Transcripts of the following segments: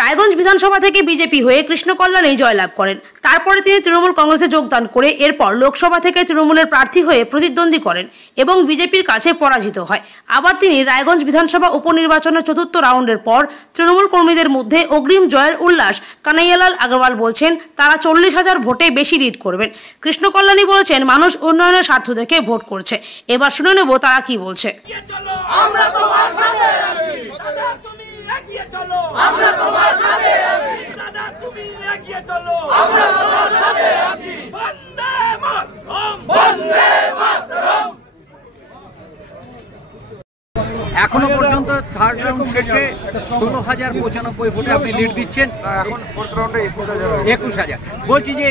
রায়গঞ্জ বিধানসভা থেকে বিজেপি হয়ে কৃষ্ণ কল্যাণী জয়লাভ করেন। তারপরে তিনি তৃণমূল কংগ্রেসে যোগদান করে এরপর লোকসভা থেকে তৃণমূলের প্রার্থী হয়ে প্রতিদ্বন্দ্বী করেন এবং বিজেপির কাছে পরাজিত হয়। আবার তিনি রায়গঞ্জ বিধানসভা উপনির্বাচনের চতুর্থ রাউন্ডের পর তৃণমূল কর্মীদের মধ্যে অগ্রিম জয়ের উল্লাস। কানাইয়ালাল আগরওয়াল বলছেন তারা 40,000 ভোটে বেশি লিড করবেন। কৃষ্ণ কল্যাণী বলেছেন মানুষ উন্নয়নের স্বার্থ দেখে ভোট করছে। এবার শুনে নেব তারা কি বলছে। এখনো পর্যন্ত থার্ড রাউন্ড শেষে 16,095 ভোটে আপনি লিড দিচ্ছেন। এখন ফোর্থ রাউন্ডে 21,000। বলছি যে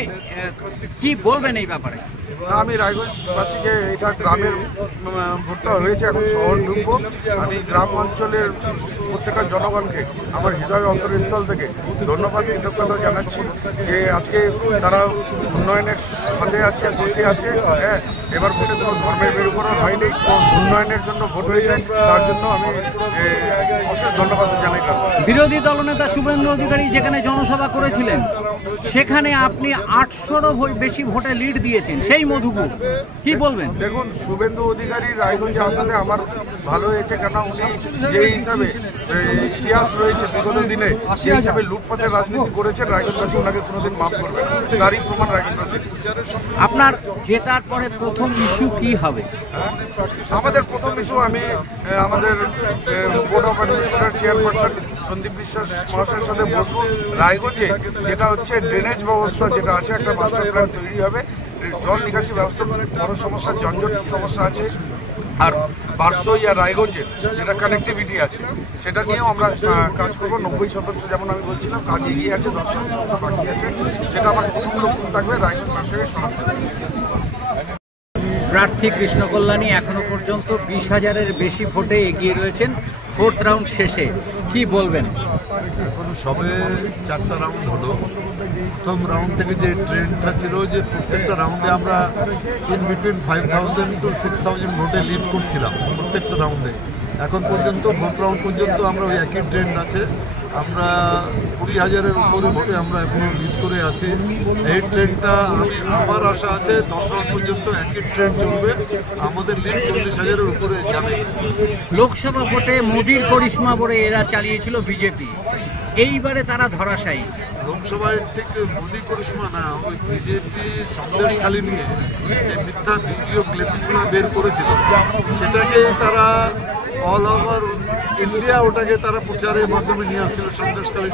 কি বলবেন এই ব্যাপারে? আমি রায়গঞ্জবাসীকে এটা গ্রামের ভোটটা হয়েছে, এখন শহর ঢুকবো। আমি গ্রাম অঞ্চলের প্রত্যেকটা জনগণকে আমার হৃদয়ের অন্তরস্থল থেকে ধন্যবাদ কৃতজ্ঞতা জানাচ্ছি যে আজকে তারা উন্নয়নের সাথে আছে, বসে আছে। হ্যাঁ, এবার ভোটে কোনো ধর্মের বিরোধী হয়নি, উন্নয়নের জন্য ভোট হয়েছে, তার জন্য আমি অশেষ ধন্যবাদ জানাই। বিরোধী দলনেতা শুভেন্দু অধিকারী যেখানে জনসভা করেছিলেন সেখানে আপনি 800-রও বেশি ভোটে লিড দিয়েছেন, সেই মধুপুর, কি বলবেন? দেখুন, শুভেন্দু অধিকারী রায়গঞ্জে আসাতে আমার ভালো হয়েছে, কেন উনি যে হিসাবে ইতিহাস রয়েছে বিগত দিনে সেই হিসাবে লুটপাটের রাজনীতি করেছেন, রায়গঞ্জবাসী ওনাকে কোনোদিন মাফ করবে না, তারই প্রমাণ রায়গঞ্জবাসী। আপনার জেতার পরে প্রথম ইস্যু কি হবে? আমাদের প্রথম ইস্যু, আমি আমাদের board of administrator chairperson Sandip Biswas মহাশয়ের সাথে বসবো। রায়গঞ্জে যেটা হচ্ছে ড্রেনেজ ব্যবস্থা যেটা আছে, একটা মাস্টার প্ল্যান তৈরি হবে। জল নিকাশি ব্যবস্থা বড় সমস্যা, যানজট সমস্যা আছে। আর বারসই আর রায়গঞ্জে যেটা কানেক্টিভিটি আছে সেটা নিয়েও আমরা কাজ করবো। 90% যেমন আমি বলছিলাম কাজ এগিয়ে আছে, 10% বাকি আছে। সেটা আমার প্রথম লক্ষ্য থাকবে রায়গঞ্জবাসীকে শনাক্ত করবে। প্রার্থী কৃষ্ণ কল্যাণী এখনো পর্যন্ত 20,000-এর বেশি ভোটে এগিয়ে রয়েছেন ফোর্থ রাউন্ড শেষে, কি বলবেন? এখন সবে 4টা রাউন্ড হলো। প্রথম রাউন্ড থেকে যে ট্রেন্ডটা ছিল যে প্রত্যেকটা রাউন্ডে আমরা ইন বিটুইন 5,000 to 6,000 ভোটে লিড করছিলাম প্রত্যেকটা রাউন্ডে। এখন পর্যন্ত ফোর্থ রাউন্ড পর্যন্ত আমরা ওই একই ট্রেন্ড আছে। আমরা 20,000-এর উপরে ভোটে আমরা এখনো লিড করে আছি। এই ট্রেন্ডটা আমার আশা আছে 10 রাউন্ড পর্যন্ত একই ট্রেন্ড চলবে, আমাদের লিড 40,000-এর উপরে যাবে। লোকসভা ভোটে মোদির করিশ্মা বলে এরা চালিয়েছিল বিজেপি, এইবারে তারা ধরাশায়ী। লোকসভায় ঠিক মোদি করিশ্মা না, ওই বিজেপি সন্দেশখালী নিয়ে যে মিথ্যা ভিডিও ক্লিপগুলো বের করেছিল সেটাকে তারা অল ওভার ইন্ডিয়া ওটাকে তারা প্রচারের মাধ্যমে নিয়ে আসছিল, সন্দেশখালী।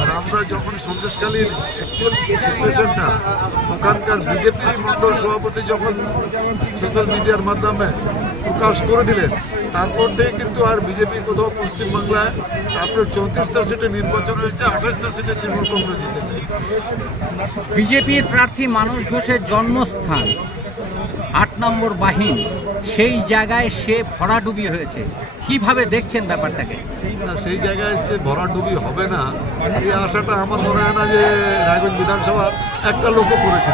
আর আমরা যখন সন্দেশখালীর অ্যাকচুয়াল সিচুয়েশনটা ওখানকার বিজেপি মন্ডল সভাপতি যখন সোশ্যাল মিডিয়ার মাধ্যমে প্রকাশ করে দিলেন, তারপর থেকে কিন্তু আর বিজেপি কোথাও পশ্চিমবাংলায় আপনার 34টা সিটে নির্বাচন হয়েছে, 28টা সিটে তৃণমূল কংগ্রেস জিতেছে। বিজেপির প্রার্থী মানস ঘোষের জন্মস্থান 8 নম্বর বাহিন, সেই জায়গায় সে ভরাডুবি হয়েছে, কিভাবে দেখছেন ব্যাপারটাকে? সেই জায়গায় সে ভরাডুবি হবে না এই আশাটা আমার মনে হয় না যে রায়গঞ্জ বিধানসভা একটা লোকও করেছে।